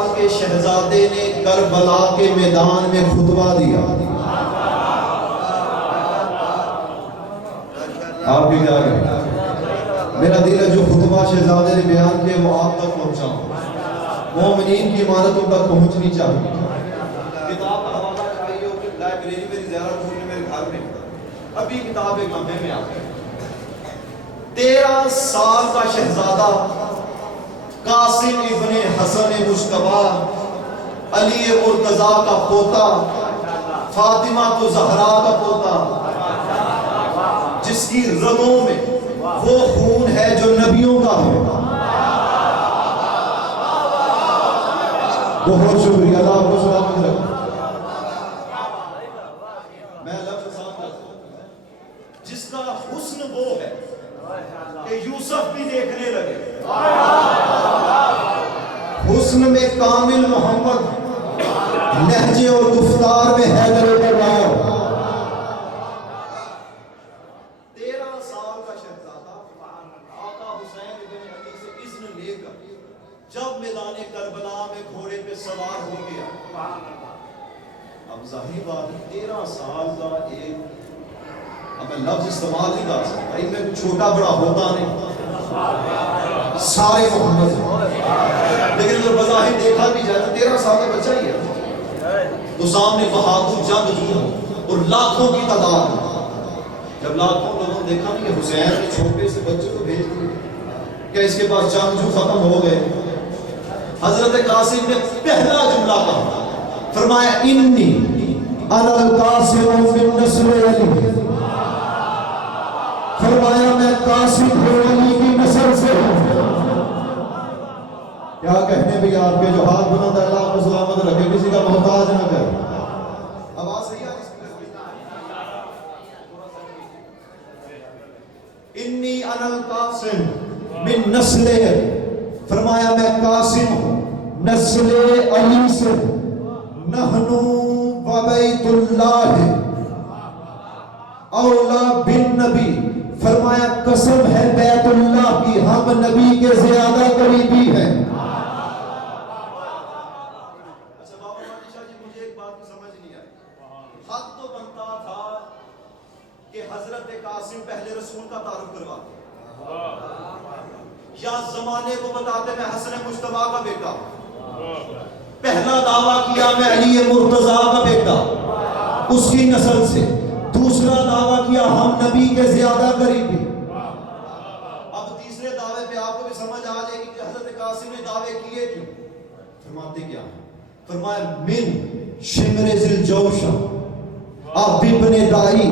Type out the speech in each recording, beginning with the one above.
سال کے شہزادے نے کربلا کے میدان میں خطبہ دیا. آپ بھی جا رہے ہیں. میرا دل ہے جو خطبہ شہزادے نے بیان کیا وہ آپ تک پہنچاؤں. مومنین کی عمارتوں تک پہنچنی چاہیے. کتاب کا حوالہ چاہیے ہو کہ لائبریری میری زیارت ہوئی میرے گھر میں. ابھی کتاب ایک لمحے میں آ گئی. 13 سال کا شہزادہ قاسم ابن حسن مجتبی علی مرتضیٰ کا پوتا فاطمہ تو زہرا کا پوتا جس کی رگوں میں وہ خون ہے جو نبیوں کا ہے. بہت شکریہ. اللہ آپ کو سلامت رکھے. میں لفظ ساتھ رکھتا ہوں جس کا حسن وہ ہے کہ یوسف بھی دیکھنے لگے. حسن میں کامل محمد، لہجے اور گفتار میں حیدر الرحمن. 13 سال کا شہزادہ آقا حسین ابن علی سے اذن لے کر جب میدان کربلا میں گھوڑے پہ سوار ہو گیا. اب ظاہر بات 13 سال کا ایک، اب میں لفظ استعمال نہیں کر سکتا، ان میں چھوٹا بڑا ہوتا نہیں، سارے محمد ہیں. لیکن اگر بظاہر دیکھا بھی جائے تو 13 سال کا بچہ ہی ہے. تو سامنے بہادر جنگجو اور لاکھوں کی تعداد. جب لاکھوں لوگوں نے دیکھا نہیں کہ حسین نے چھوٹے سے بچے کو بھیج دیا، کہ اس کے پاس جنگجو ختم ہو گئے. حضرت قاسم نے پہلا جملہ کہا، فرمایا انی انا القاسم من نسل علی. فرمایا میں قاسم علی کی نسل سے ہوں. کیا کہنے بھی آپ کے جو ہاتھ بلند ہے اللہ کو سلامت رکھے، کسی کا محتاج نہ کرے. آواز صحیح ہے؟ انی انا القاسم من نسل علی. فرمایا میں قاسم ہوں نسل علی سے. نحنو وبیت اللہ اولا بالنبی. فرمایا قسم ہے بیت اللہ کی، ہم نبی کے زیادہ قریبی ہیں. اچھا بابا شاہ جی، مجھے ایک بات کی سمجھ نہیں آئی. حق تو بنتا تھا کہ حضرت قاسم پہلے رسول کا تعارف کرواتے یا زمانے کو بتاتے میں حسن مجتبی کا بیٹا. پہلا دعویٰ کیا میں علی مرتضیٰ کا بیٹا اس کی نسل سے. دوسرا دعویٰ کیا ہم نبی کے زیادہ قریبی. اب تیسرے دعوے پہ آپ کو بھی سمجھ آ جائے گی کہ حضرت قاسم نے دعوے کیے کیوں. فرماتے کیا ہیں؟ فرمایا من شمر ذی الجوشن اب ابن دائی.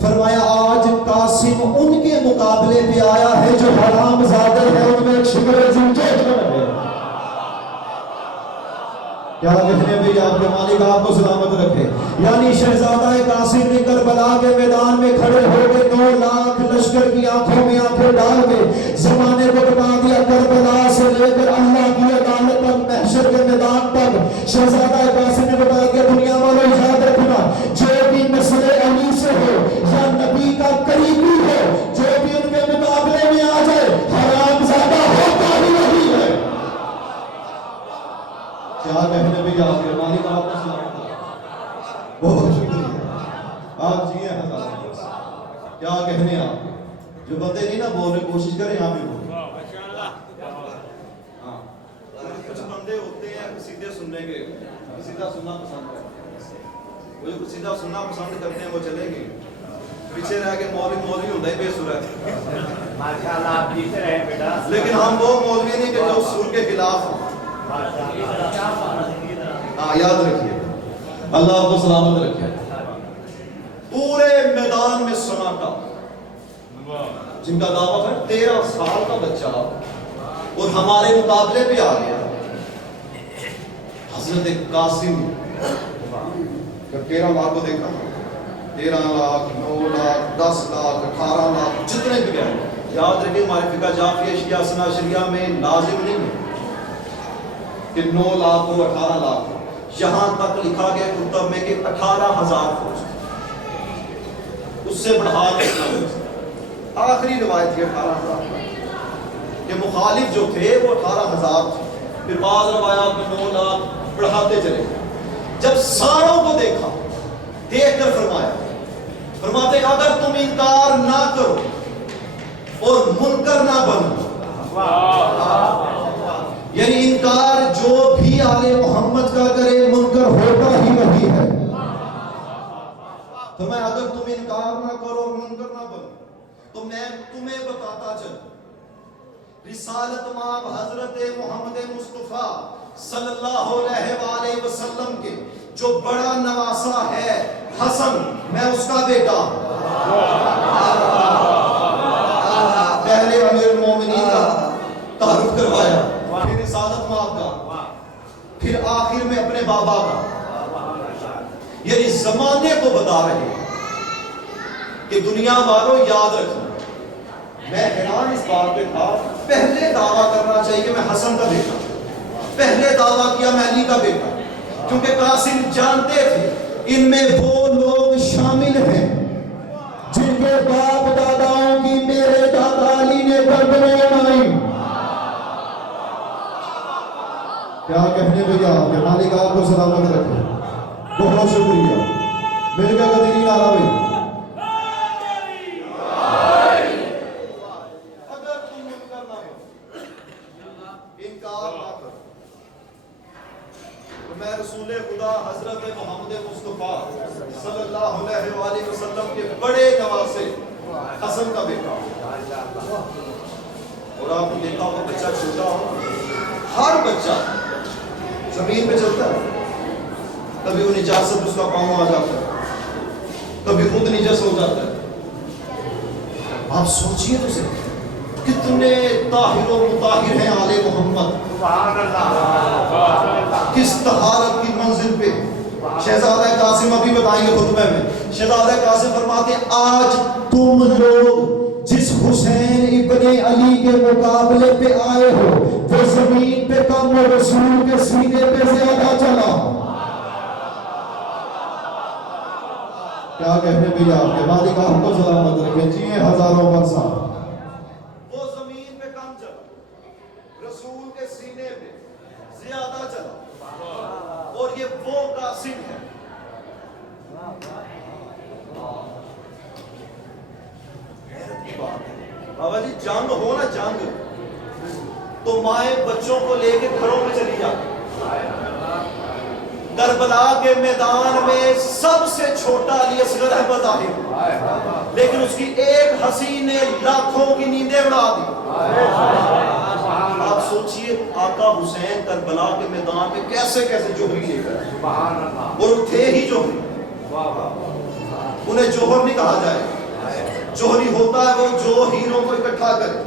فرمایا آج قاسم ان کے مقابلے پہ آیا ہے جو حرام زادے ہیں، ان میں ایک شمر ذی الجوشن ہے. کیا کہنے بھی آپ کے مالک آپ کو سلامت رکھے. یعنی شہزادہ قاسم نے کربلا کے میدان میں کھڑے ہو گئے، 9 لاکھ لشکر کی آنکھوں میں آنکھیں ڈال کے زمانے کو بتا دیا کربلا سے لے کر اللہ کی عدالت تک، محشر کے میدان تک. شہزادہ قاسم نے بتایا کہ دنیا والوں یاد رکھنا، جو بھی نسل علی سے ہو یا نبی کا قریبی ہو، جو بھی ان کے مقابلے میں آ جائے حرام زادہ ہوتا ہی نہیں ہے. کیا کہنے بھی آپ کے مالک آپ کو سلامت رکھے. بہت شکریہ. آپ جیے حضرت. کیا کہنے آپ جو بندے نہیں نا بول رہے، کوشش کریں آپ بھی بولیں. ہاں کچھ بندے ہوتے ہیں سیدھے سننے کے، سیدھا سننا پسند کرتے ہیں. وہ جو سیدھا سننا پسند کرتے ہیں وہ چلے گئے، پیچھے رہ کے مولوی ہوتا ہے بے صورت. ماشاءاللہ آپ جیتے رہے بیٹا. لیکن ہم وہ مولوی نہیں کہ جو سور کے خلاف ہوں. ہاں یاد رکھیے. اللہ آپ کو سلامت رکھے. پورے میدان میں سناٹا. جن کا دعویٰ ہے 13 سال کا بچہ اور ہمارے مقابلے پہ آ گیا. حضرت قاسم جب 13 لاکھ کو دیکھا، 13 لاکھ 9 لاکھ 10 لاکھ 18 لاکھ جتنے بھی گئے. یاد رکھیے ہمارے فقہ جعفریہ شیعہ سنا شریعہ میں لازم نہیں ہے کہ 9 لاکھ ہو 18 لاکھ ہو. یہاں تک لکھا گیا کتب میں کہ 18,000 فوج، اس سے بڑھا کے آخری روایت ہے 18,000 کہ مخالف جو تھے وہ 18,000 تھے. پھر بعض روایات میں 9 لاکھ بڑھاتے چلے گئے. جب ساروں کو دیکھا, دیکھ کر فرمایا, فرماتے اگر تم انکار نہ کرو اور منکر نہ بنو, یعنی انکار جو بھی آل محمد کا کرے منکر ہوتا ہی وہی ہے. تو میں اگر تم انکار نہ کرو اور منکر نہ بنو تو میں تمہیں بتاتا چلوں رسالت مآب حضرت محمد مصطفیٰ صلی اللہ علیہ وآلہ وسلم کے جو بڑا نواسا ہے حسن, میں اس کا بیٹا ہوں. پہلے امیر المومنین کا تعارف کروایا, پھر رسالت مآب کا, پھر آخر میں اپنے بابا کا. یعنی زمانے کو بتا رہے ہیں کہ دنیا والوں یاد رکھنا. میں حیران اس بات پہ تھا, پہلے دعویٰ کرنا چاہیے کہ میں حسن کا بیٹا, پہلے دعویٰ کیا میں علی کا بیٹا, کیونکہ قاسم جانتے تھے ان میں وہ لوگ شامل ہیں جن کے باپ داداؤں کی میرے دادا علی نے گردنیں اڑائیں. کیا کہنے بھیا, کہ مالک آپ کو سلامت رکھے. بہت شکریہ. میرے کا قدرین آلہ بھائی, میں رسول خدا حضرت محمد مصطفیٰ صلی اللہ علیہ وآلہ وسلم کے بڑے نواسے حسن کا بیٹا. اور آپ نے دیکھا وہ بچہ چھوٹا ہو, ہر بچہ زمین پہ چلتا ہے, کبھی وہ نجاست اس کا پاؤں آ جاتا ہے, کبھی خود نجس ہو جاتا ہے. آپ سوچئے تو سے کتنے طاہر و مطاہر ہیں آل محمد, کس طہارت کی منزل پہ. شہزادہ قاسم ابھی بتائیں گے خطبہ میں, شہزادہ قاسم فرماتے ہیں آج تم لوگ جس حسین ابن علی کے مقابلے پہ آئے ہو وہ زمین پہ کم و رسول کے سینے پہ زیادہ چلا. کیا کہنے بھی آپ کے مالک آپ کو سلامت رکھے, جیے ہزاروں برساں. وہ زمین پہ کم چلا, رسول کے سینے پہ زیادہ چلا, اور یہ وہ قاسم ہے. حیرت کی بات ہے بابا جی, جنگ ہو نا جنگ, تو مائیں بچوں کو لے کے گھروں میں چلی جاتی. کربلا کے میدان میں سب سے چھوٹا علی اصغر ہے بظاہر, لیکن اس کی ایک ہنسی نے لاکھوں کی نیندیں اڑا دی. آپ سوچئے آقا حسین کربلا کے میدان میں کیسے کیسے جوہری لے کر, اور تھے ہی جوہری. انہیں جوہر نہیں کہا جائے, جوہری ہوتا ہے وہ جو ہیروں کو اکٹھا کرے.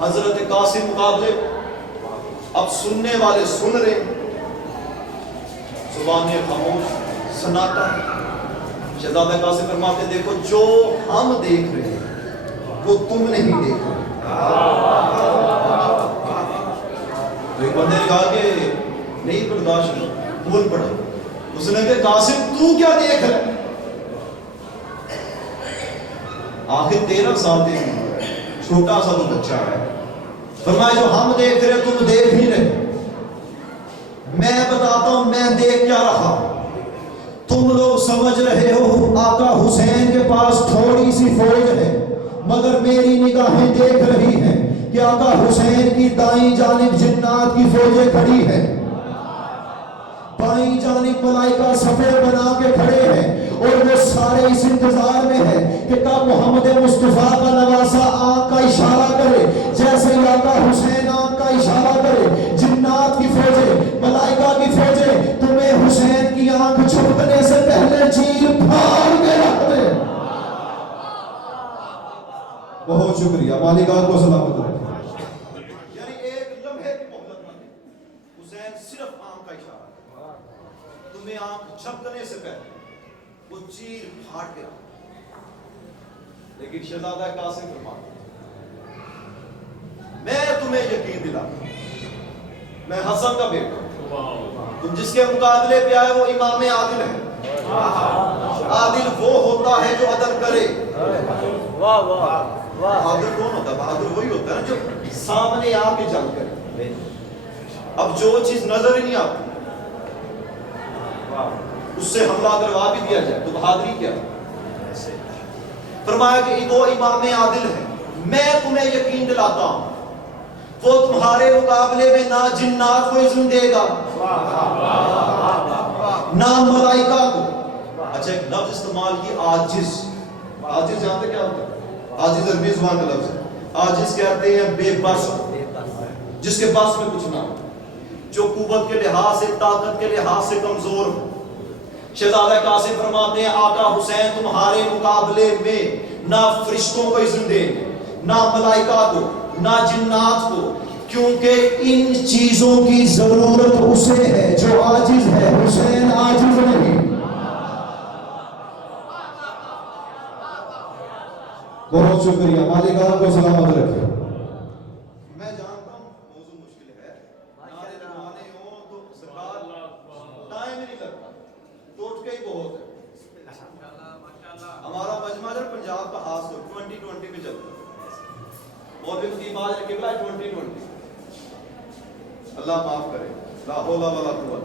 حضرت قاسم مقابلے, اب سننے والے سن رہے, زبانیں خاموش, سناٹا. شہزادہ قاسم فرماتے ہیں دیکھو جو ہم دیکھ رہے ہیں وہ تم نہیں دیکھ رہے. تو ایک بندے نے کہا کہ نہیں برداشت, بول پڑا. اس نے کہا قاسم تو کیا دیکھ رہا ہے, آخر 13 سال دیکھ رہا ہے, چھوٹا سا تو بچہ ہے. فرمایا جو ہم دیکھ رہے تم دیکھ نہیں رہے. میں بتاتا ہوں میں دیکھ کیا رہا. تم لوگ سمجھ رہے ہو آقا حسین کے پاس تھوڑی سی فوج ہے, مگر میری نگاہیں دیکھ رہی ہیں کہ آقا حسین کی دائیں جانب جنات کی فوجیں کھڑی ہیں, بائیں جانب ملائکہ صفے بنا کے کھڑے ہیں, اور وہ سارے اس انتظار میں ہے کہ کب محمد مصطفیٰ کا نواسا آنکھ کا اشارہ کرے. جیسے ہی آقا حسین آنکھ کا اشارہ کرے, جنات کی فوجیں, ملائکہ کی فوجیں تمہیں حسین کی آنکھ چھپکنے سے پہلے چیر پھاڑ کے رکھ دے. بہت شکریہ, مالک آپ کو سلامت رکھے. یعنی ایک لمحے کی مہلت نہ دی, حسین صرف آنکھ کا اشارہ, تمہیں آنکھ چھپکنے سے پہلے وہ چیر پھاڑ کے رکھ. لیکن شہزادہ قاسم فرماتے میں تمہیں یقین دلاتا ہوں میں حسن کا بیٹا ہوں. تم جس کے مقابلے پہ آئے وہ امام عادل ہے. عادل وہ ہوتا ہے جو عدل کرے. بہادر کون ہوتا ہے؟ بہادر وہی ہوتا ہے جو سامنے آ کے جنگ کرے. اب جو چیز نظر ہی نہیں آتی اس سے حملہ کروا بھی دیا جائے تو بہادری کیا؟ فرمایا کہ وہ امام عادل ہے، میں تمہیں یقین دلاتا ہوں وہ تمہارے مقابلے میں نہ جنات کو عزم دے گا نہ ملائکہ کو۔ اچھا ایک لفظ استعمال کی عاجز، عاجز جانتے کیا ہوتا ہے؟ عاجز عربی زبان کا لفظ ہے، عاجز کہتے ہیں بے بس، جس کے بس میں کچھ نہ ہو، جو قوت کے لحاظ سے، طاقت کے لحاظ سے کمزور ہو۔ شہزادہ قاسم فرماتے ہیں آقا حسین تمہارے مقابلے میں نہ فرشتوں کو عزم دیں گے، نہ ملائکہ کو، نہ جنات کو، کیونکہ ان چیزوں کی ضرورت اسے ہے جو عاجز ہے، حسین عاجز نہیں۔ بہت شکریہ، مالک آپ کو سلامت رکھے۔ میں جانتا ہوں موضوع مشکل ہے، نعرے لگانے ہوں تو سرکار ٹائم ہی نہیں لگتا، ٹوٹکے ہی بہت ہے۔ ہمارا مجمع جو پنجاب کا خاص طور 2020 میں چلتا ہے، اور بھی قدیم آج قبلہ 2020، اللہ معاف کرے، لا حول ولا قوت۔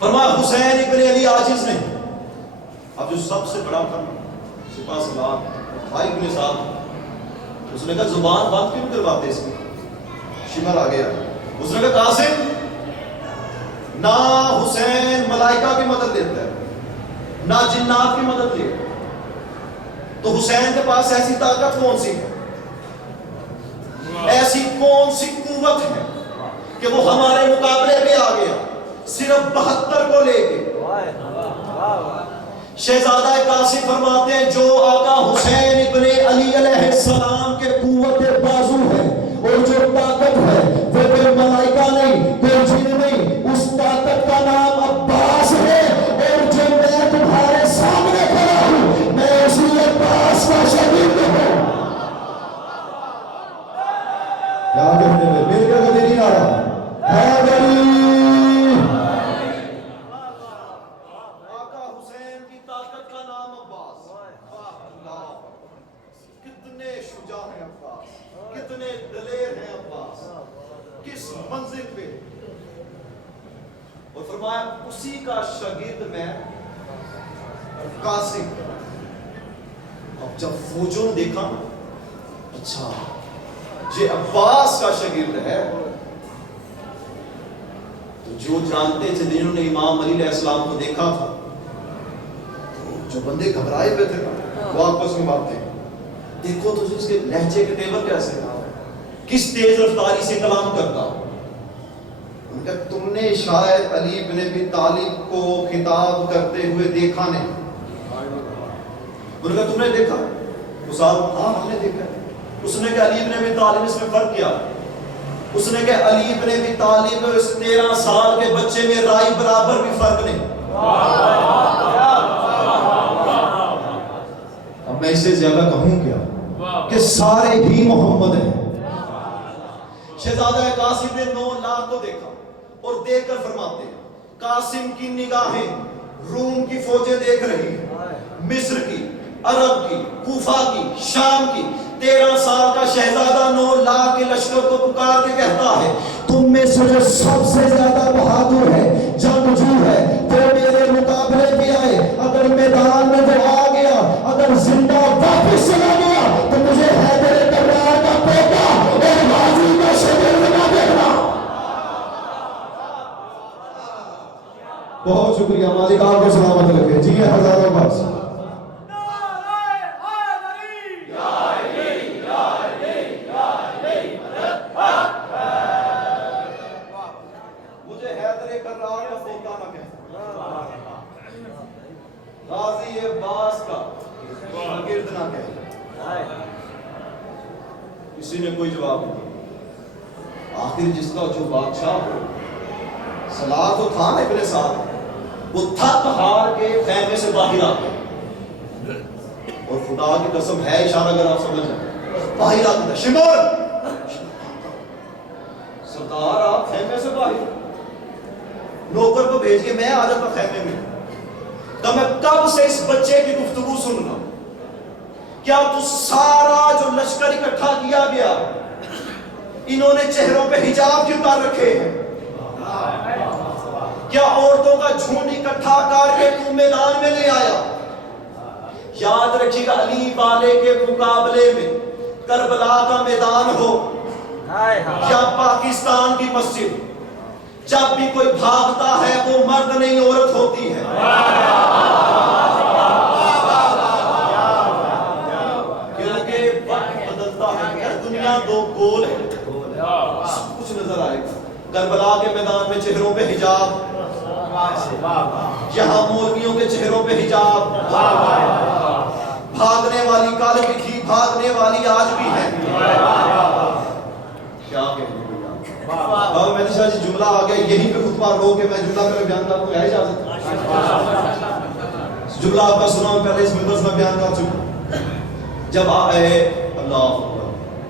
فرمایا حسین ابن علی عاجز نہیں۔ اب جو سب سے بڑا کام سپاہ سلام بھائی ابن صاحب، اس نے کہا زبان بند کیوں کرواتے اس کی؟ شمر آ گیا، اس نے کہا قاسم نہ حسین ملائکہ کی مدد لیتا ہے نہ جنات کی مدد لیتا، تو حسین کے پاس ایسی طاقت کون سی ہے، ایسی کون سی قوت ہے کہ وہ ہمارے مقابلے میں آ گیا صرف 72 کو لے کے؟ شہزادہ قاسم فرماتے ہیں جو آقا حسین ابن علی علیہ السلام کے قوت بازو ہے اور جو طاقت ہے وہ کوئی ملائکہ نہیں، کوئی جن نہیں، اس طاقت کا نام عباس ہے، اور جو میں تمہارے سامنے کھڑا ہوں میں اسی عباس کا شاگرد ہوں۔ کیا کہنے میں مل کر کبھی نہیں آ رہا حیدری۔ آقا حسین کی طاقت کا نام عباس، کتنے شجاع ہیں عباس، کتنے دلیر ہیں عباس، کس منزل پہ، اور فرمایا اسی کا شاگرد میں قاسم۔ اب جب فوجوں نے دیکھا اچھا یہ عباس کا شاگرد ہے، تو جو جانتے تھے جنہوں نے امام علی علیہ السلام کو دیکھا تھا، جو بندے گھبرائے ہوئے تھے وہ آپس میں باتیں، دیکھو تو اس کے لہجے کے تیور کیسے، کس تیز رفتاری سے کلام کرتا۔ ان کا تم نے شاید علی بن ابی طالب کو خطاب کرتے ہوئے دیکھا نہیں؟ ان کا تم نے دیکھا؟ اس آدم ہاں ہم نے دیکھا۔ اس نے کہا علی بن ابی طالب اس میں فرق کیا؟ اس نے کہا علی بن ابی طالب اور اس 13 سال کے بچے میں رائی برابر بھی فرق نہیں۔ اب میں اس سے زیادہ کہوں کیا کہ سارے ہی محمد ہیں۔ شہزادہ قاسم نے 9 لاکھ کو دیکھا اور دیکھ کر فرماتے ہیں قاسم کی نگاہیں روم کی فوجیں دیکھ رہی ہیں، مصر کی، عرب کی، کوفہ کی، شام کی۔ 13 سال کا شہزادہ 9 لاکھ کے لشکر کو پکار کے کہتا ہے تم میں سے جو سب سے زیادہ بہادر ہے، جنگجو ہے، وہ میرے مقابلے میں آئے، اگر میدان میں وہ آ گیا، اگر زندہ واپس چلا گیا تو مجھے حیدر کرار کا بیٹا اور غازی کا شاگرد نہ دیکھنا۔ بہت شکریہ، مالک آپ کو سلامت رکھے۔ جی ہزاروں بس غازی عباس کا شاگرد نہ کہے۔ کسی نے کوئی جواب نہیں۔ آخر جس کا جو بادشاہ ہو، صلاح تو تھا نا ابن صاحب، وہ تھک ہار کے خیمے سے باہر آ گئے، اور خدا کی قسم ہے اشارہ اگر آپ سمجھ جائیں، باہر آ گئے شمر سردار آپ خیمے سے باہر، نوکر کو بھیج کے میں آ جاتا خیمے میں، کہ میں کب سے اس بچے کی گفتگو سن رہا ہوں، کیا تو سارا جو لشکر اکٹھا کیا گیا انہوں نے چہروں پہ حجاب کیوں کر رکھے ہیں؟ کیا عورتوں کا جھنڈ اکٹھا کر کے تو میدان میں لے آیا؟ یاد رکھیے گا علی والے کے مقابلے میں کربلا کا میدان ہو یا پاکستان کی مسجد، جب بھی کوئی بھاگتا ہے وہ مرد نہیں عورت ہوتی ہے۔ کیونکہ وقت بدلتا ہے، دنیا دو گول ہے، سب کچھ نظر آئے گا۔ کربلا کے میدان میں چہروں پہ حجاب، یہاں مولویوں کے چہروں پہ حجاب، بھاگنے والی کل بھی تھی، بھاگنے والی آج بھی ہے۔ کیا کہنے اور میں نے شاہ جی جملہ آ گیا، یہیں پہ خطبہ رو کے میں جملہ پہ بیان کرتا ہوں، ہے اجازت؟ جملہ آپ کا سنا ہوں، پہلے اس مدرس میں بیان کر چکا۔ جب آئے اللہ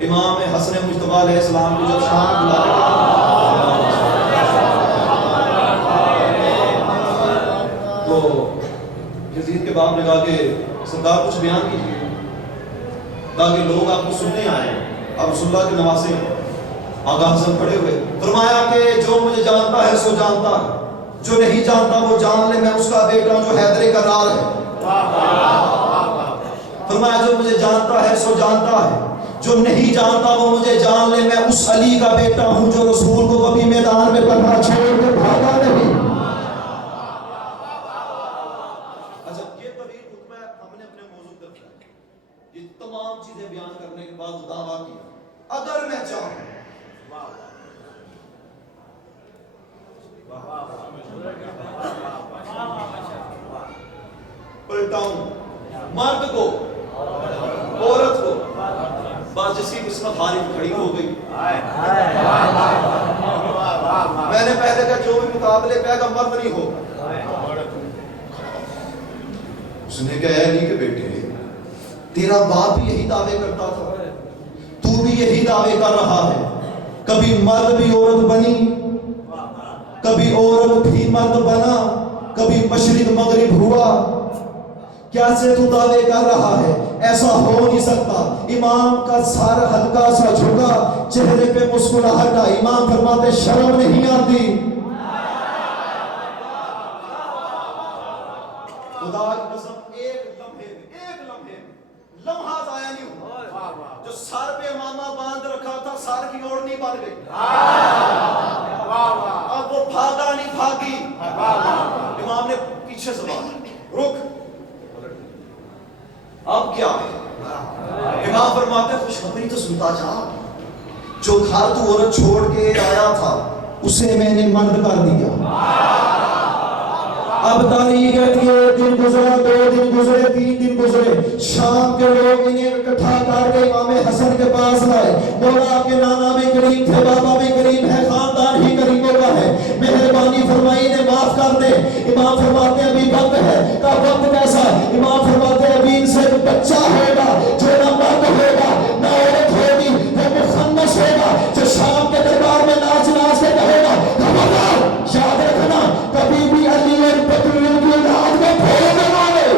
امام حسن مجتبیٰ علیہ السلام کو جب شام بلائے تو یزید کے باپ نے کہا کہ سردار کچھ بیان کیجیے تاکہ لوگ آپ کو سننے آئیں، آپ رسول اللہ کے نواسے ہیں۔ آقا حسن کھڑے ہوئے، فرمایا کہ جو مجھے جانتا ہے سو جانتا ہے، جو نہیں جانتا وہ جان لے میں اس کا بیٹا ہوں جو حیدر کرار ہے۔ فرمایا جو مجھے جانتا ہے سو جانتا ہے، جو نہیں جانتا وہ مجھے جان لے میں اس علی کا بیٹا ہوں جو رسول کو کبھی میدان میں پناہ چھوڑ کے بھاگا نہیں۔ اچھا یہ طویل خطبہ ہم نے اپنے موضوع تک کیا، یہ تمام چیزیں بیان کرنے کے بعد دعویٰ کیا اگر میں چاہوں پلٹاؤں مرد کو عورت کو، بس جس کی قسمت ہاری کھڑی ہو گئی۔ میں نے پہلے کہا جو بھی مقابلے پہ آگا مرد نہیں ہوگا۔ اس نے کہا اے علی کے بیٹے تیرا باپ بھی یہی دعوے کرتا تھا، تو بھی یہی دعوے کر رہا ہے، کبھی مرد بھی عورت بنی، کبھی عورت بھی مرد بنا، کبھی مشرق مغرب ہوا، کیسے تو دعوے کر رہا ہے؟ ایسا ہو نہیں سکتا۔ امام کا سر ہلکا سا جھکا، چہرے پہ مسکراہٹ آئی، امام فرماتے شرم نہیں آتی؟ خدا کی قسم ایک لمحے لمحہ ضائع نہیں ہوا، جو سر پہ امامہ باندھ رکھا تھا سر کی اوڑھنی بن گئی، اب وہ بھاگا نہیں بھاگی۔ امام نے پیچھے سے بات رک، اب کیا ہے؟ امام فرماتے خوشخبری تو سنتا جا، جو گھر تو عورت چھوڑ کے آیا تھا اسے میں نے مرد کر دیا۔ اب تاریخ کہتی ہے ایک دن گزرا، 2 دن گزرے، 3 دن گزرے، شام کے لوگ انہیں اکٹھا کر کے امام حسن کے پاس لائے۔ مولا کے نانا بھی کریم تھے، بابا بھی کریم ہے، خاندان ہی کریموں کا ہے، مہربانی فرمائی انہیں معاف کر دے۔ امام فرماتے ہیں ابھی وقت ہے، کا وقت کیسا؟ امام فرماتے ہیں ابھی ان سے بچہ ہوگا جو نہ مرد ہوگا نہ عورت ہوگی، وہ مخنث ہوگا جو شام کے دربار میں ناچ ناچ کے کہے گا خبردار، یاد رکھنا کبھی بھی علی اور بطول کی اولاد کو پھوڑ نہ مارے۔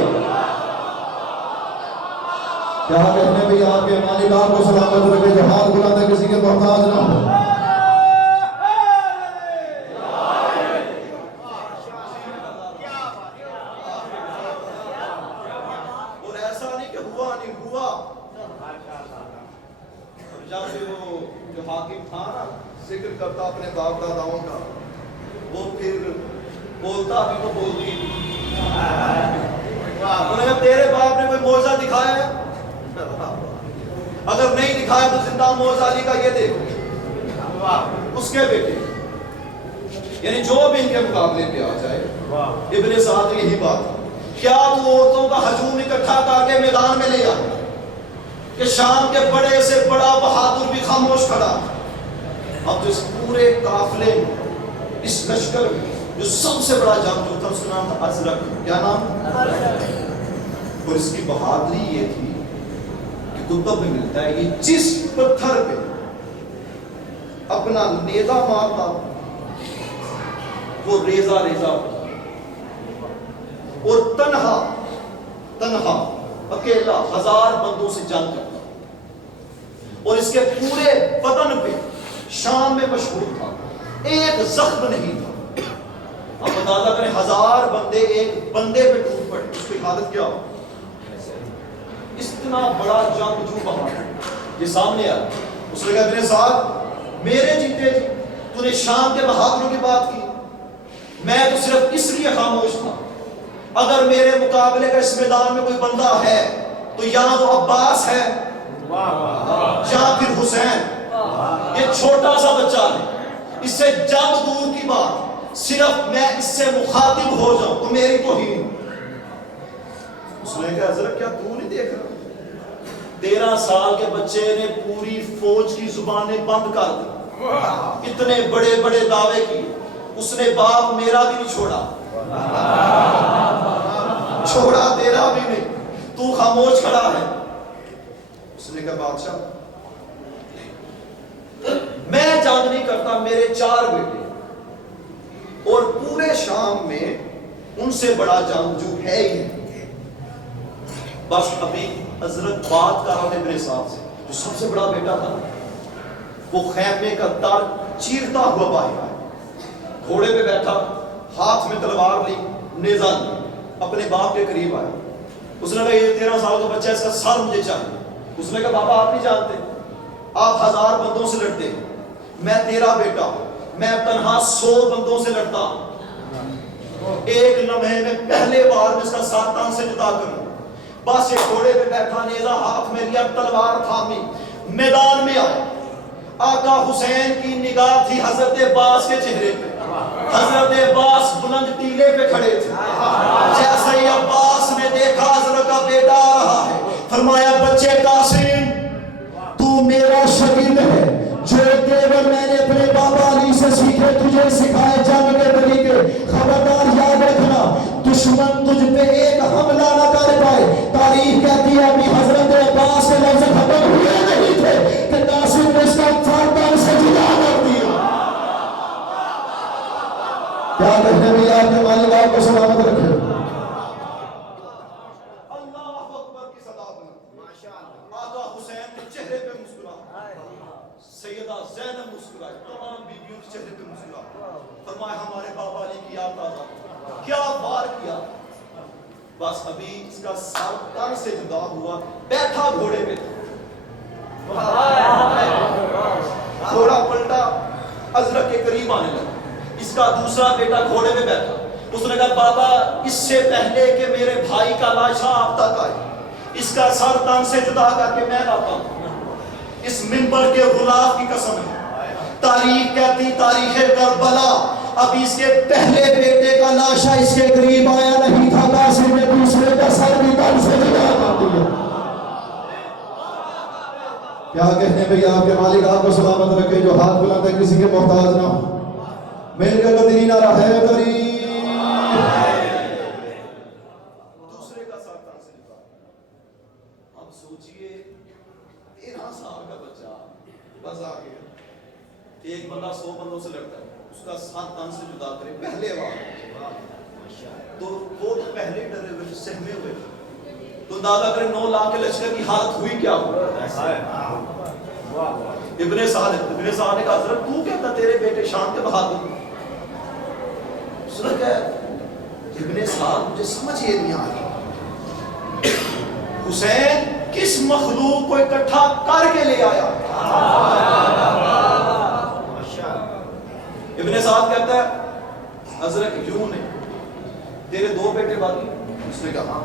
کیا کہنے بھی آپ کے مالک آپ کو سلامت رکھے، جو ہاتھ بلاتا کسی کے محتاج نہ ہو۔ اور ایسا نہیں کہ ہوا نہیں ہوا، جب سے وہ جو حاکم تھا نا ذکر کرتا اپنے باپ داداؤں کا، وہ پھر بولتا بھی تو بولتی انہوں نے تیرے باپ نے کوئی معجزہ دکھایا ہے؟ اگر نہیں دکھایا تو زندہ معجزہ علی کا یہ دیکھو، اس کے بیٹے، یعنی جو بھی ان کے مقابلے پہ آ جائے۔ ابن سعد یہی بات، کیا تو عورتوں کا ہجوم اکٹھا کر کے میدان میں لے آیا کہ شام کے بڑے سے بڑا بہادر بھی خاموش کھڑا؟ اب تو اس پورے قافلے میں، اس لشکر میں جو سب سے بڑا جنگجو تھا اس کا نام تھا ازرق۔ کیا نام؟ اور اس کی بہادری یہ تھی کہ کتب میں ملتا ہے یہ جس پتھر پہ اپنا نیزہ مارتا وہ ریزہ ریزہ اور تنہا اکیلا 1000 بندوں سے جنگ کرتا، اور اس کے پورے بدن پہ شام میں مشہور تھا، ایک زخم نہیں تھا۔ اب اندازہ کریں 1000 بندے ایک بندے پہ ٹوٹ پڑے، اس کی حالت کیا ہو؟ اتنا بڑا جنگجو بہادر یہ سامنے آیا، اس نے کہا ابن سعد میرے جیتے جی تو نے شام کے بہادروں کی بات کی، میں تو صرف اس لیے خاموش تھا، اگر میرے مقابلے کا اس میدان میں کوئی بندہ ہے تو یا وہ عباس ہے یا پھر حسین۔ یہ چھوٹا سا بچہ ہے، اس سے جنگ دور کی بات، صرف میں اس سے مخاطب ہو جاؤں تو میری توہین۔ اس نے کہا حضرت کیا تو نہیں دیکھ رہا 13 سال کے بچے نے پوری فوج کی زبانیں بند کر دی، اتنے بڑے بڑے دعوے کیے، اس نے باپ میرا بھی نہیں چھوڑا تیرا بھی نہیں، تو خاموش کھڑا ہے۔ اس نے کہا بادشاہ میں جنگ نہیں کرتا، میرے 4 بیٹے اور پورے شام میں ان سے بڑا جنگجو ہے ہی نہیں۔ بس ابھی حضرت بات کر رہے ابن سعد سے، جو سب سے بڑا بیٹا تھا، وہ خیمے کا در چیرتا ہوا باہر آیا، گھوڑے پہ بیٹھا، ہاتھ میں تلوار لی، نیزہ لی، اپنے باپ کے قریب آیا۔ اس نے کہا یہ 13 سال کا بچہ ہے، اس کا سر مجھے چاہیے۔ اس نے کہا بابا آپ نہیں جانتے، آپ 1000 بندوں سے لڑتے ہیں، میں تیرا بیٹا ہوں، میں تنہا 100 بندوں سے لڑتا ہوں، ایک لمحے میں پہلے بار میں اس کا سر تن سے جدا کروں۔ بس یہ گھوڑے پہ بیٹھا، نیزہ ہاتھ میں لیا، تلوار تھامی، میدان میں آیا۔ آقا حسین کی نگاہ تھی حضرت عباس کے چہرے پہ، حضرت عباس بلند ٹیلے پہ کھڑے تھے، جیسے ہی عباس نے دیکھا حضرت کا بیٹا آ رہا ہے، فرمایا بچے قاسم تو میرا شاگرد ہے، جو تیور میں نے اپنے بابا علی سے سیکھے تجھے سکھائے جنگ کے طریقے، خبردار یاد رکھنا دشمن تجھ پہ ایک حملہ نہ کر پائے۔ تاریخ کہتی ہے ابھی حضرت عباس کے لفظ ختم ہوئے نہیں تھے کہ قاسم نے اس کا فاٹن سے جدا کر دیا۔ کیا کہنے میں آپ کے مالک آپ کو سلامت رکھے۔ اللہ اکبر کی صدا بلند، آقا حسین کے چہرے پہ مسکرا، سیدہ زینب مسکرائے، تمام بیویوں کے چہرے پہ مسکرا، فرمایا ہمارے بابا علی کی یاد تازہ، کیا وار کیا۔ بس ابھی اس کا سر تن سے جدا ہوا، بیٹھا گھوڑے پہ تھا، گھوڑا پلٹا، حضرت کے قریب آنے لگا، اس کا دوسرا بیٹا گھوڑے پہ بیٹھا۔ اس نے کہا بابا اس سے پہلے کہ میرے بھائی کا لاشا آپ تک آئے، اس کا سر تن سے جدا کر کے میں لاتا ہوں، اس منبر کے غلاف کی قسم ہے۔ تاریخ کہتی تاریخ کربلا ابھی اس کے پہلے بیٹے کا لاشا اس کے قریب آیا نہیں تھا، قاسم نے دوسرے کا سر بھی تن سے جدا کر دیا۔ کیا کہنے بھئی آپ کے مالک آپ کو سلامت رکھے، جو ہاتھ بلند ہے کسی کے محتاج نہ ہو، میرے کا قدری نہ رہے قریب۔ دوسرے کا سر تن سے جدا۔ اب سوچئے 13 سال کا بچہ بس آ گیا، ایک بندہ 100 بندوں سے لڑتا ہے، اس کا سر تن سے جدا کرے پہلے بار، تو وہ تو پہلے ڈرے ہوئے سہمے ہوئے، تو اندازہ کریں 9 لاکھ کے لشکر کی حالت ہوئی کیا ہو۔ ابن سعد نے کہا حضرت تو کہتا تیرے بیٹے شام کے بہادر، اس نے کہا ابن سعد مجھے سمجھ یہ نہیں آ رہی، حسین کس مخلوق کو اکٹھا کر کے لے آیا۔ ابن سعد کہتا ہے حضرت یوں نے تیرے 2 بیٹے باقی، اس نے کہا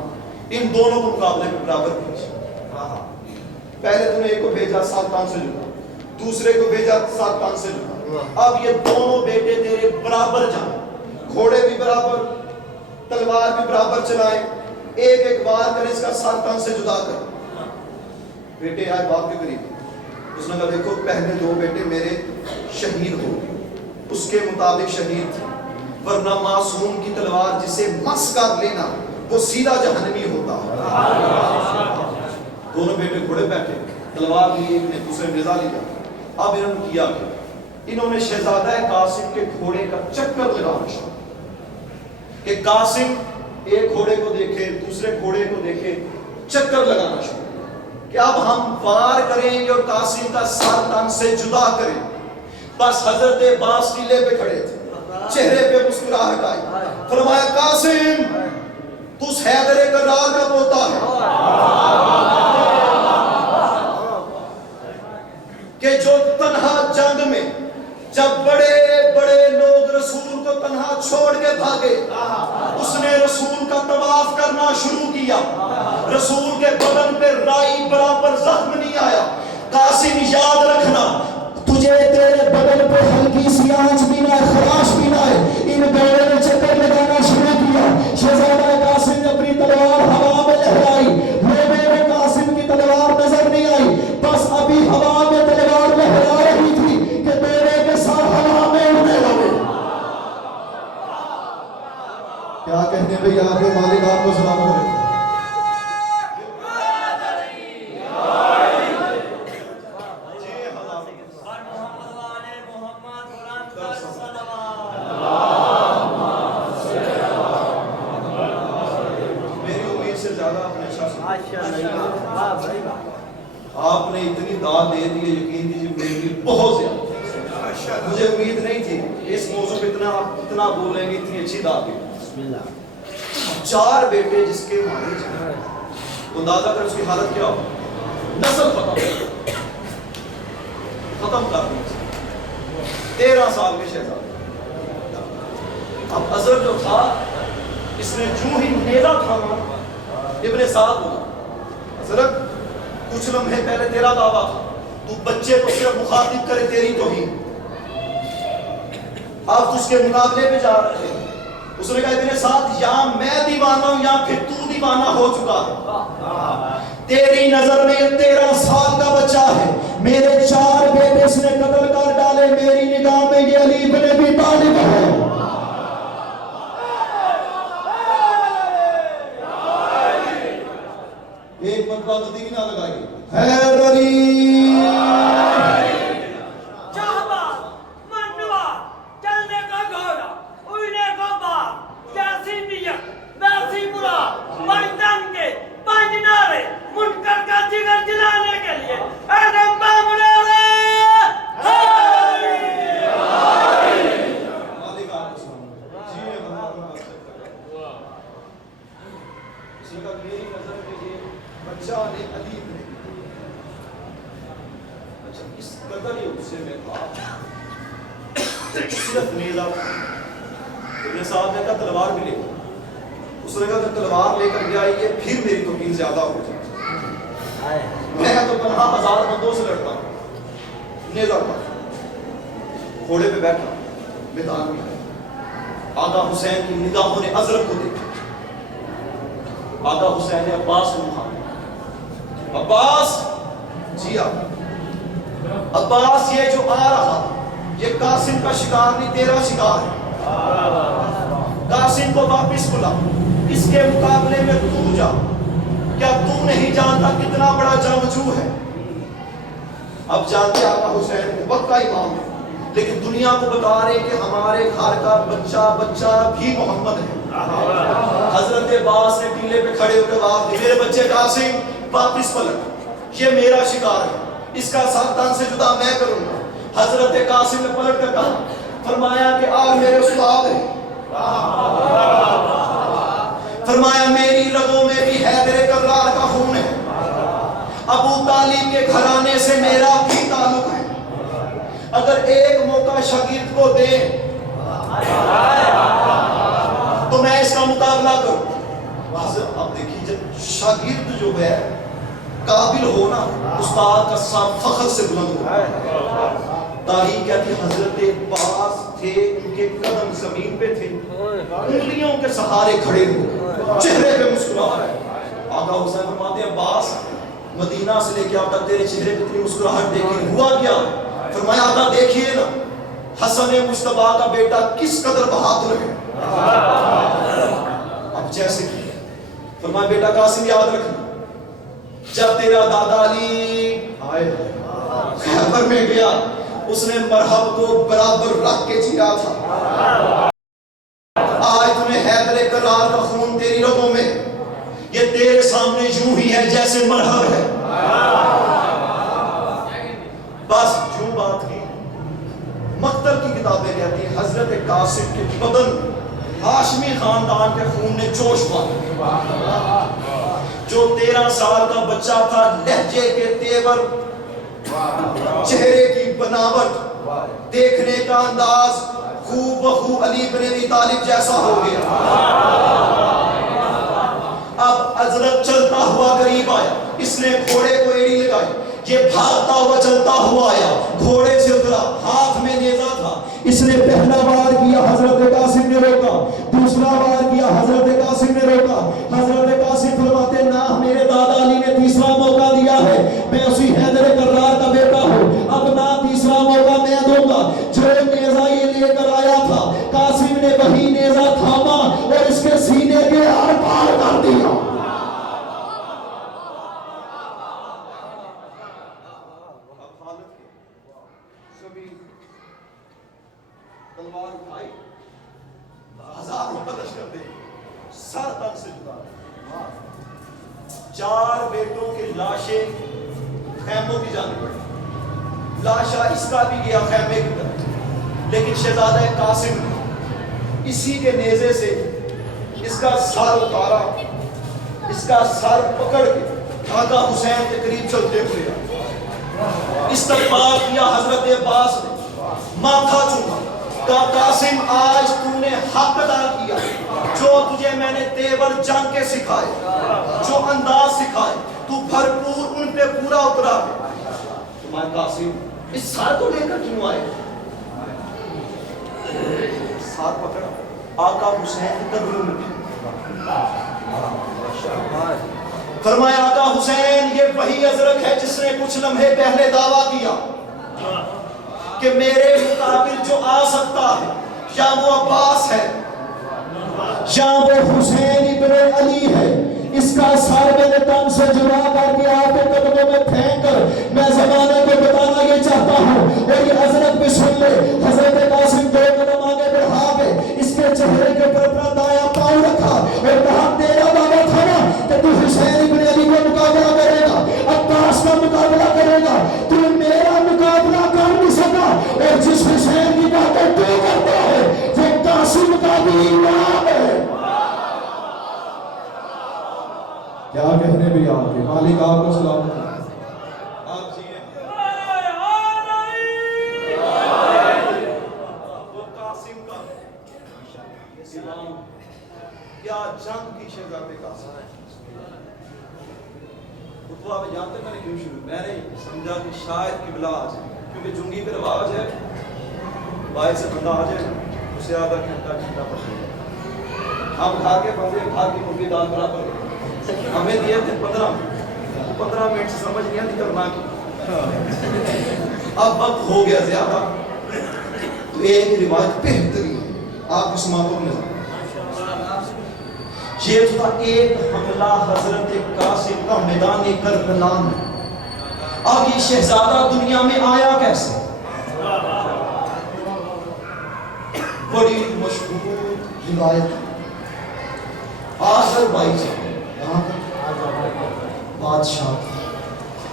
ان دونوں کو مقابلے میں برابر بھیج، پہلے تو نے ایک کو بھیجا 7 تن سے جدا، دوسرے کو بھیجا 7 تن سے جدا، اب یہ دونوں بیٹے تیرے برابر جائیں، گھوڑے بھی برابر، تلوار بھی برابر چلائیں، ایک ایک وار کریں، اس کا سر تن سے جدا کر۔ بیٹے آئے باپ کے قریب، اس نے کہا دیکھو پہلے 2 بیٹے میرے شہید ہو گئے، اس کے مطابق شہید تھے، ورنہ معصوم کی تلوار جسے مس کر لینا وہ سیدھا جہنمی ہوتا ہے۔ دونوں بیٹے گھوڑے بیٹھے، تلوار لی، ایک نے دوسرے نیزہ لیا۔ اب انہوں نے کیا کہ انہوں نے شہزادہ قاسم کے گھوڑے کا چکر لگانا شروع کہ قاسم ایک گھوڑے کو دیکھے دوسرے گھوڑے کو دیکھے، چکر لگانا شروع کہ اب ہم وار کریں گے اور قاسم کا سر تن سے جدا کریں۔ بس حضرت عباس ٹیلے پہ کھڑے تھے, چہرے پہ مسکراہٹ آئی. فرمایا قاسم تو اس حیدر کرار کا پوتا ہے کہ جو تنہا جنگ میں جب بڑے بڑے لوگ رسول کو تنہا چھوڑ کے بھاگے, اس نے رسول کا طواف کرنا شروع کیا. رسول کے بدن پہ رائی برابر زخم نہیں آیا. قاسم یاد رکھنا, تجھے تیرے بدن پہ ہلکی سی آنچ بھی نہ ہے, خراش بھی نہ ہے. ان بیڑے نے چکر لگانا شروع کیا. شہزادہ قاسم نے اپنی تلوار ہوا میں لہرائی, میرے قاسم کی تلوار نظر نہیں آئی. بس ابھی ہوا میں تلوار لہرا رہی تھی کہ بیڑے کے ساتھ ہوا میں اڑنے لگے. کیا کہنے بھئی آپ کے مالک آپ کو سلامت رکھے. آپ نے اتنی داد دے دی ہے, یقین کیجیے میرے لیے بہت زیادہ. مجھے امید نہیں تھی اس موضوع پہ اتنا بولیں گے, اتنی اچھی داد دی. 4 بیٹے جس کے مالک ہیں, اندازہ کر اس کی حالت کیا ہو. نسل ختم کر دی. 13 سال کے شہزادے. اب اظہر جو تھا, اس نے جو ہی نیزہ تھاما, ابن سعد ہوگا حضرت کچھ لمحے پہلے تیرا دعویٰ تھا تو بچے کو صرف مخاطب کرے تیری توہین, اب تو اس کے مقابلے پہ جا رہے ہیں. اس نے کہا ابن سعد یا میں دیوانہ ہوں یا پھر تو دیوانہ ہو چکا ہے. تیری نظر میں یہ 13 سال کا بچہ ہے, میرے 4 بیٹے اس نے قتل کر ڈالے, میری نگاہ میں یہ علی بن ابی طالب ہے. ایک مرتبہ مدینہ لگائیے حیدری شہباز منوا چلنے کا گھوڑا اڑنے کو بار, جیسی نیت ویسی مراد, مردن کے 5 نعرے منکر کا جگر جلانے کے لیے ایڈم بم اڑے. بچہ نے علی نے اچھا اس قدر ہی غصے میں تھا, صرف نیزہ ابن سعد نے کہا تلوار بھی لے. اس نے کہا تلوار لے کر گیا یہ پھر میری توہین زیادہ ہو جائے, میں تو 50,000 بندوں سے لڑتا ہوں. نیزہ تھا, گھوڑے پہ بیٹھا, میدان میں آقا حسین کی نگاہوں نے حضرت کو دیکھا. آقا حسین نے عباس کو کہا عباس, جی عباس یہ جو آ رہا یہ قاسم کا شکار نہیں تیرا شکار ہے. قاسم کو واپس بلا, اس کے مقابلے میں تو جا. کیا تو نہیں جانتا کتنا بڑا جنگجو ہے. اب جانتے آقا حسین وقت کا امام ہے, لیکن دنیا کو بتا رہے کہ ہمارے گھر کا بچہ بھی محمد ہے. حضرت عباس نے ٹیلے پہ کھڑے ہو کے بات دی, میرے بچے قاسم واپس پلٹ, یہ میرا شکار ہے, اس کا ساتھ تن سے جدا میں کروں گا. حضرت قاسم نے پلٹ کر کہا, فرمایا کہ آج میرے استاد ہیں, فرمایا میری رگوں میں بھی حیدر کرار کا خون ہے, ابو طالب کے گھرانے سے میرا بھی تعلق ہے. اگر ایک موقع شاگرد کو دے تو میں اس کا مقابلہ کروں. اب دیکھیے جب شاگرد جو ہے قابل ہونا, استاد کا ساتھ فخر سے بلند ہو. تاریخ کہتی حضرت عباس تھے, ان کے قدم زمین پہ تھے, انگلیوں کے سہارے کھڑے ہوئے, چہرے پہ مسکراہٹ. آقا حسین فرماتے ہیں عباس مدینہ سے لے کے اب تک تیرے چہرے پہ اتنی مسکراہٹ دیکھی ہوا کیا؟ فرمایا آقا دیکھیے نا حسن مجتبیٰ کا بیٹا کس قدر بہادر ہے. اب جیسے کہ فرمایا بیٹا قاسم یاد رکھنا, جب تیرا دادا علی خیبر میں گیا اس نے مرحب کو برابر رکھ کے جیا تھا. آج تمہیں حیدر کرار کا خون تیری رگوں میں, یہ تیرے سامنے یوں ہی ہے جیسے مرحب ہے. بس جو بات کی کہتی ہے حضرت قاسم کے بدن ہاشمی خاندان کے خون نے جوش مارا. جو 13 سال کا بچہ تھا لہجے کے تیور، چہرے کی بناوٹ، دیکھنے کا انداز خوب بخو علی بن ابی طالب جیسا ہو گیا. اب حضرت چلتا ہوا قریب آیا، اس نے گھوڑے کو ایڑی لگائی، یہ بھاگتا ہوا چلتا ہوا آیا، گھوڑے سے اترا، ہاتھ میں نیزہ تھا. اس نے پہلا وار کیا، حضرت قاسم نے روکا. دوسرا وار کیا، حضرت قاسم نے روکا. حضرت قاسم فرماتے نہ میرے دادا علی نے تیسرا موقع دیا ہے، میں اسی حیدر کرار کا بیٹا ہوں، اب نہ تیسرا موقع میں دوں گا. جو نیزہ یہ لے کر آیا تھا، قاسم نے وہی نیزہ تھاما اور اس کے سینے کے آر پار کر دیا. تلوار اٹھائی، ہزاروں بدش کر دے، سر تک سے جدا. 4 بیٹوں کی لاشیں خیموں کی جانب پڑی. لاشا اس کا بھی گیا خیمے کی طرف، لیکن شہزادہ قاسم نے اسی کے نیزے سے اس کا سر اتارا، اس کا سر پکڑ کے آقا حسین کے قریب چلتے ہوئے استقبال کیا. حضرت عباس نے ماتھا چوما، کہا قاسم آج تو نے حق ادا کیا. جو تجھے میں نے تیور جنگ کے سکھائے، جو انداز سکھائے، تو بھرپور ان پہ پورا اترا ہے. تمہارے قاسم اس سار کو لے کر کیوں آئے؟ سار پکڑا، آقا حسین کی قدروں میں فرمایا آقا حسین یہ وہی ازرق ہے جس نے کچھ لمحے پہلے دعویٰ کیا کہ میرے مقابل جو آ سکتا ہے یا وہ عباس ہے یا وہ حسین ابن علی ہے. اس کا سر میرے تن سے جدا کر کے آپ کے قدموں میں پھینک کر میں زمانے کو بتانا یہ چاہتا ہوں. اور یہ حضرت بھی سن لے. حضرت قاسم 2 قدم آگے بڑھا کے اس کے چہرے کے اوپر اپنا دایاں پاؤں رکھا اور کہا تیرا دعویٰ تھا نا کہ تو حسین ابن علی کو مقابلہ کرے گا، عباس کا مقابلہ کرے گا، تو میرا مقابلہ کر نہیں سکا. اور جس حسین کی باتیں تو کرتا ہے وہ قاسم کا بھی امام ہے. کیا کہنے بھی آپ کے مالک آپ کو سلام آپ جی وہ قاسم کا سلام. کیا جنگ کی شہزادے قاسم خطبہ میں جانتے میں نے کیوں شروع میں نے سمجھا کہ شاید قبلہ آ جائے، کیونکہ جنگی پہ رواج ہے باہر سے بندہ آ جائے اسے آدھا گھنٹہ پڑے. ہم گھر کے بندے گھر کی مرغی دال برابر ہمیں دیے تھے 15 منٹ سے سمجھ نہیں آتی کرنا کی. اب وقت ہو گیا زیادہ تو ایک روایت بہترین آپ کی سماعتوں میں یہ تھا ایک حملہ حضرت قاسم کا میدان کربلا میں. اب یہ شہزادہ دنیا میں آیا کیسے؟ بڑی مشہور روایت آذربائیجان یہاں بادشاہ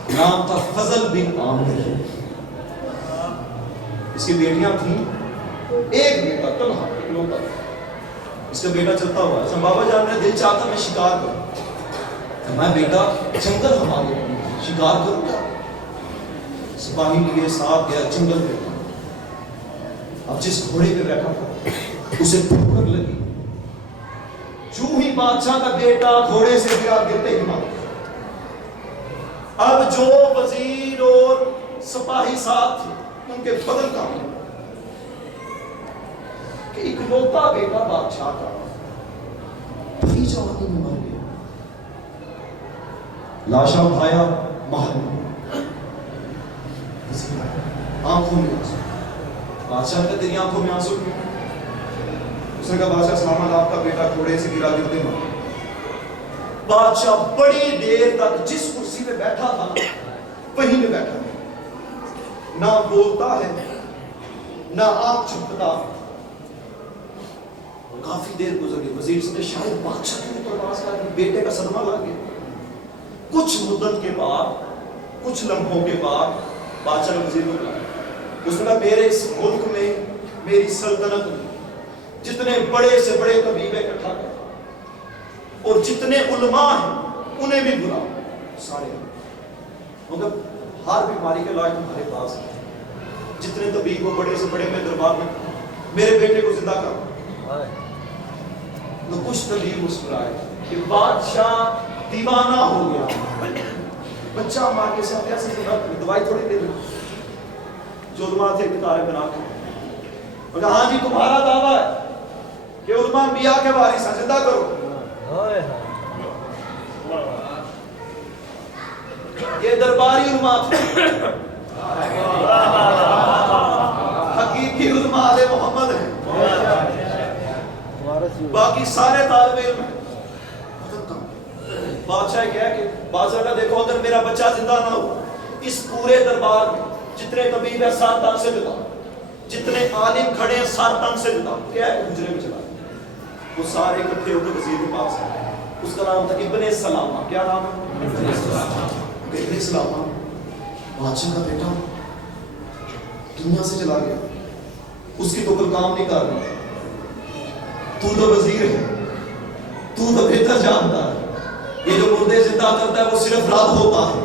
نام تھا فضل بن عامر. اس کی بیٹیاں تھیں، ایک بیٹا تنہا اکلوتا. اس کا بیٹا چلتا ہوا ہے بابا جان میرا دل چاہتا میں شکار کروں. میں بیٹا جنگل ہمارے شکار کروں گا. سپاہی کے لیے ساتھ گیا جنگل میں. اب جس گھوڑے پہ بیٹھا تھا اسے بھوک لگی. جو ہی بادشاہ کا بیٹا گھوڑے سے گرا گرتے ہی مار. اب جو وزیر اور سپاہی ساتھ تھے ان کے بدن کام کہ اکلوتا بیٹا بادشاہ کا بڑی جوانی میں مر گیا. لاشا اٹھایا محل میں آنکھوں میں آنسو. بادشاہ نے تیری آنکھوں میں آنسو کیوں؟ اس نے کہا بادشاہ سلامت آپ کا بیٹا گھوڑے سے گرا گرتے مر. بادشاہ بڑی دیر تک جس کرسی پہ بیٹھا تھا وہیں پہ بیٹھا نہ بولتا ہے نہ آنکھ چھپتا. کافی دیر گزر گئی. وزیر سے شاید بادشاہ کی پرواز کر بیٹے کا صدمہ لگ گیا. کچھ مدت کے بعد کچھ لمحوں کے بعد بادشاہ نے وزیر کو بلایا. اس نے کہا میرے اس ملک میں میری سلطنت میں جتنے بڑے سے بڑے طبیب اکٹھا کر اور جتنے علماء ہیں انہیں بھی بلا سارے، مگر ہر بیماری کا علاج تمہارے پاس ہے، جتنے طبیب ہو بڑے سے بڑے میں دربار میں میرے بیٹے کو زندہ کرو۔ تو کچھ طبیب مسکرائے کہ بادشاہ دیوانہ ہو گیا، بچہ ماں کے ساتھ ایسے دوائی تھوڑی دے دو۔ جو علماء تھے کتابیں بنا کے مگر ہاں جی تمہارا دعویٰ ہے کہ علماء انبیاء کے وارث ہیں، زندہ کرو۔ یہ درباری علماء تھے، حقیقی علماء آل محمد ہیں، باقی سارے طالب علم ہیں۔ بادشاہ کہا کہ بادشاہ کا دیکھو اگر میرا بچہ زندہ نہ ہو اس پورے دربار میں جتنے طبیب ہیں سر تن سے جدا، جتنے عالم کھڑے ہیں سر تن سے جدا، کیا ہے حجرے میں چلا۔ وہ سارے اکٹھے ہو کے وزیر کے پاس آئے، اس کا نام تھا ابن سلامہ۔ کیا نام ہے؟ ابن سلامہ۔ بادشاہ کا بیٹا دنیا سے چلا گیا، اس کی تو کوئی کام نہیں کر رہی، تو وزیر ہے، تو بہتر جانتا ہے یہ جو مردے زندہ کرتا ہے وہ صرف رب ہوتا ہے۔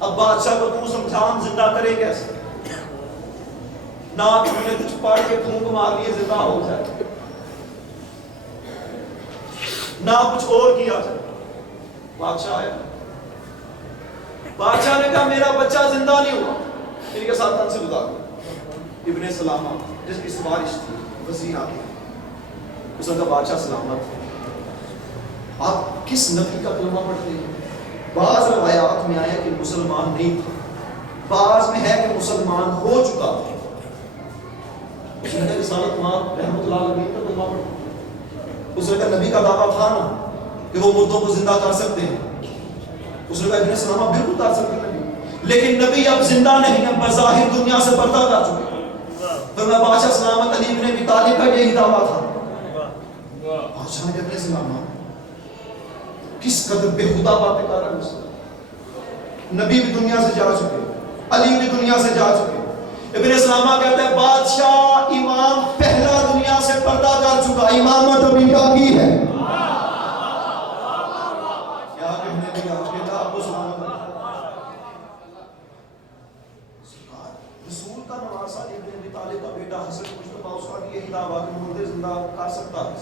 اب بادشاہ کو تو سمجھا ہم زندہ کریں کیسے؟ نہ تم نے کچھ پڑھ کے پھونک مار لیے زندہ ہو جائے، نہ کچھ اور کیا جائے۔ بادشاہ آیا، بادشاہ نے کہا میرا بچہ زندہ نہیں ہوا، ان کے ساتھ تن سے جدا کر۔ ابن سلامہ جس کی سفارش تھی وزیر آگے، اس نے کہا بادشاہ سلامت، آپ کس نبی کا کلمہ پڑھتے ہیں؟ بعض روایات میں آیا کہ مسلمان نہیں تھا، بعض میں ہے کہ مسلمان ہو چکا تھا۔ اس نے کہا رسالت مآب رحمۃ اللہ علیہ کا کلمہ پڑھتے؟ اس نے کہا نبی کا دعویٰ تھا نا کہ وہ مردوں کو زندہ کر سکتے ہیں۔ اس نے کہا ابن سلامہ بالکل کر سکتے ہیں نبی، لیکن نبی اب زندہ نہیں ہے، بظاہر دنیا سے پردہ کر چکے ہیں۔ فرمایا بادشاہ سلامت علی ابن ابی طالب کا یہی دعویٰ تھا۔ بادشاہ نے ابن سلامہ کس قدر بے خدا باتیں کر رہا ہے اس سے، نبی بھی دنیا سے جا چکے، علی بھی دنیا سے جا چکے۔ ابن سلامہ کہتا ہے بادشاہ امام پہلا دنیا سے پردہ کر چکا، امامت ابھی باقی ہے۔ کیا کہنے لگا بیٹا آپ کو سلامت رسول کا نواسا ابن ابی طالب کا بیٹا حسن مجتبیٰ، اس کا یہی دعویٰ کہ مردے زندہ کر سکتا ہے۔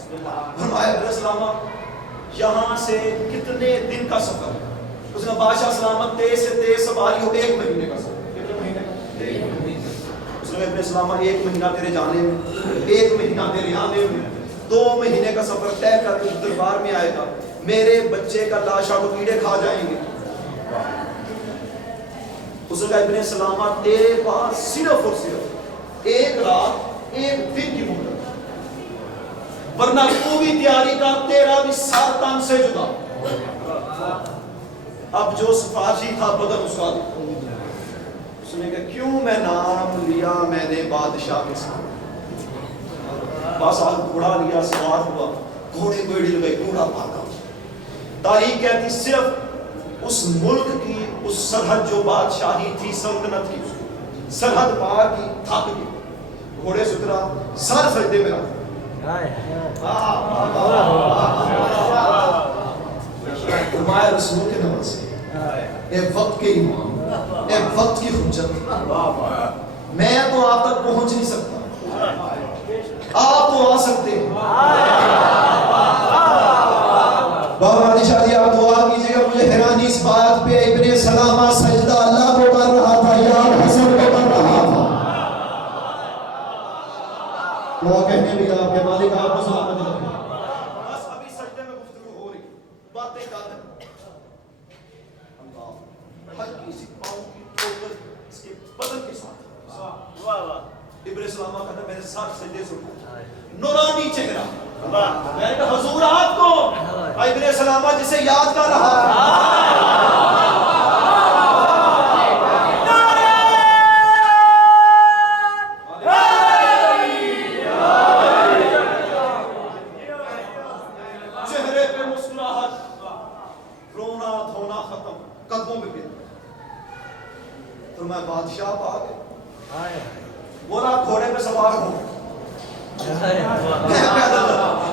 فرمایا ابن سلامہ یہاں سے کتنے دن کا سفر ہے؟ اس نے بادشاہ سلامت تیز سے تیز سواری ہو 1 مہینے کا سفر۔ کتنے مہینے کا؟ اس نے ابن سلامہ 1 مہینہ تیرے جانے میں، 1 مہینہ تیرے آنے میں، 2 مہینے کا سفر طے کر کے دربار میں آئے گا، میرے بچے کا لاشا کو کیڑے کھا جائیں گے۔ اس نے کہا ابن سلامہ تیرے پاس صرف اور صرف 1 رات 1 دن کی مہلت، ورنہ تو بھی تیاری کر، تیرا بھی سر تن سے جدا۔ اب جو سفارشی تھا بدن اس کا، اس نے کہا کیوں میں نام لیا میں نے بادشاہ کے ساتھ، بس آج گھوڑا لیا سوار ہوا، گھوڑے کو اڑ گئی، گھوڑا بھاگا۔ تاریخ کہتی صرف اس ملک کی اس سرحد جو بادشاہی تھی سلطنت کی، سرحد پار کی، تھک گئی، گھوڑے سے اترا، سر سجدے میں رکھا۔ فرمایا رسول کے نام سے اے وقت کے امام، اے وقت کی حجت، میں تو آپ تک پہنچ نہیں سکتا، آپ تو آ سکتے ہیں۔ بابا علی شاہ جی آپ دعا کیجئے گا، مجھے حیرانی اس بات پہ ابن سلامہ سجدہ اللہ کو کر رہا تھا یا حسن کو کر رہا تھا۔ دعا کہنے بھی آپ کے مالک آپ کو سلامت رکھیں۔ بس ابھی سجدے میں گفتگو ہو رہی، باتیں کر رہے، اللہ ہلکی سی پاؤں کی ٹھوکر اس کے بدن کے ساتھ۔ ابن سلامہ کہتا ہے میرے ساتھ سجدے سے اٹھا، نورانی چہرہ، میں نے کہا حضور آپ کو، ابن سلامہ جسے یاد کر رہا چہرے پہ مسکراہٹ، رونا دھونا ختم، قدموں پہ گر۔ تو میں بادشاہ آ گئے، وہ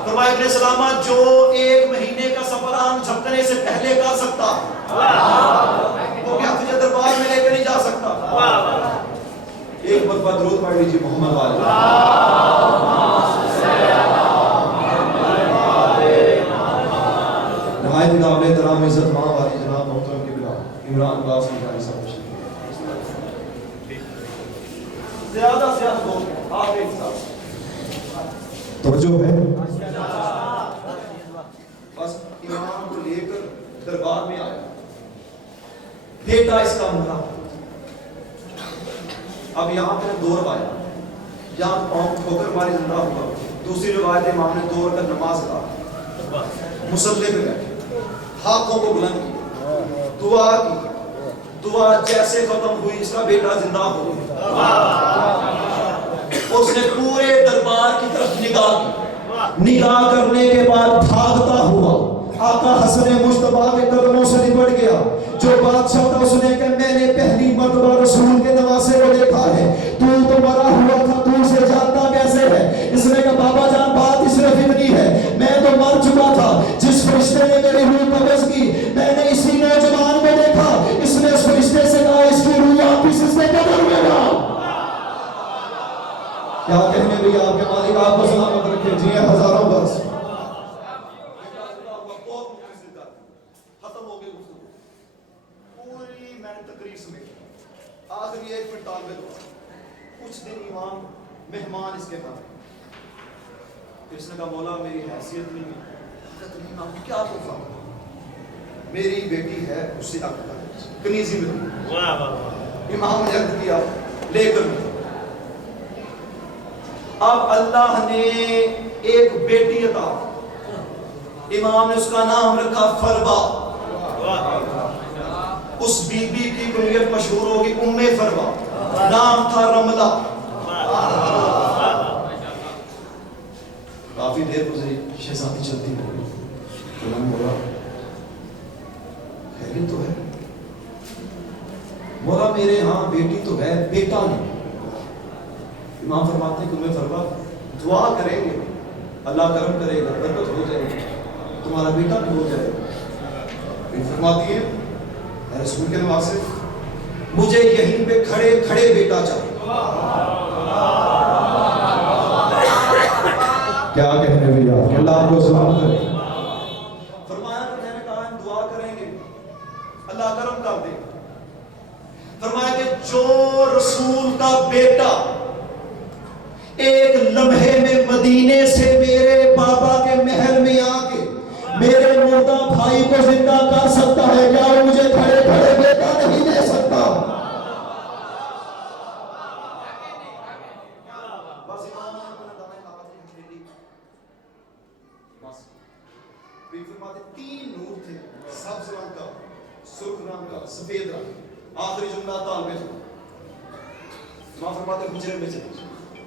فرمایا ابن سلامہ جو 1 مہینے کا سفر آنکھ جھپکنے سے پہلے کر سکتا وہ کیا تجھے دربار میں لے کے نہیں جا سکتا؟ ایک مرتبہ درود پڑھ لیجیے محمد والے نہایت قابل احترام عزت ماں والی جناب محترم قبلہ عمران عباس مجاہد صاحب زیادہ سے زیادہ دوست آپ ایک ساتھ توجہ ہے بس امام کو لے کر دربار میں آیا بیٹا اس کا مرا اب یہاں پہ دور آیا یہاں پاؤں ٹھوکر ماری زندہ ہوا دوسری روایت امام نے دور کر نماز پڑھا مصلی پہ بیٹھے ہاتھوں کو بلند کیا دعا کی دعا جیسے ختم ہوئی اس کا بیٹا زندہ ہو گیا اس نے پورے دربار کی طرف نگاہ کی نگاہ کرنے کے بعد بھاگتا ہوا آقا حسن مجتبیٰ کے قدموں سے لپٹ گیا جو بادشاہ تھا اس نے کہا میں نے پہلی مرتبہ رسول کے نواسے کو دیکھا ہے تو مرا ہوا تھا تو اسے جانتا کیسے ہے اس نے کہا بابا جان بات اس صرف اتنی ہے میں تو مر چکا تھا جس فرشتے نے میری روح قبض کی میں نے اسی نوجوان کو دیکھا اس نے اس فرشتے سے کہا اس کی روح آپ اس سے قدر میں گا کیا کہنے بھی آپ کے مالک آپ کو سلامت رکھے جی ہزاروں برس ختم ہو گئی پوری میں نے تقریر سمیت آخری 1 منٹ طالب دعا کچھ دن امام مہمان اس کے پاس پھر اس نے کہا مولا میری حیثیت نہیں ہے امام کیا تحفہ میری بیٹی ہے اس سے عقد کر کنیزی میں امام نے عقد کیا لے کر اب اللہ نے ایک بیٹی عطا امام نے اس کا نام رکھا فروا اس بی بی کی کنیت مشہور ہوگی ام فروا نام تھا رملہ کافی دیر گزری شہزادی چلتی ہوئی غلام بولا خیریت تو ہے بولا میرے ہاں بیٹی تو ہے بیٹا نہیں امام فرماتے ہیں کہ تمہیں فرما دعا کریں گے اللہ کرم کرے گا برکت ہو جائے گی تمہارا بیٹا بھی ہو جائے گا فرماتی ہے اے رسول کے نواسے مجھے یہیں پہ کھڑے کھڑے بیٹا چاہیے کیا کہنے بھی آپ اللہ آپ کو سلام کرے فرمایا کہ میں نے کہا ہم دعا کریں گے اللہ کرم کر دے فرمایا کہ جو رسول کا بیٹا ایک لمحے میں مدینے سے میرے بابا کے محل میں آ کے میرے مردہ بھائی کو زندہ کر سکتا ہے کیا وہ مجھے کھڑے کھڑے بیٹا نہیں دے سکتا بس امام نے اپنا دامن طاقت کی ہتھیلی بس پھر فرماتے 3 نور تھے سبز رنگ کا سرخ رنگ کا سفید رنگ آخری جملہ طالب تھا امام فرماتے حجرے میں چلے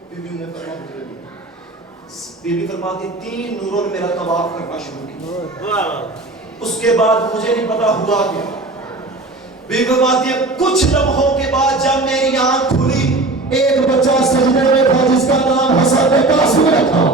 بی بی نے فرمایا بی بی فرماتی 3 نوروں نے میرا طواف کرنا شروع کیا اس کے بعد مجھے نہیں پتا ہوا کیا بی بی فرماتی ہے کچھ لمحوں کے بعد جب میری آنکھ کھلی ایک بچہ سجدے میں تھا جس کا نام حسن قاسم تھا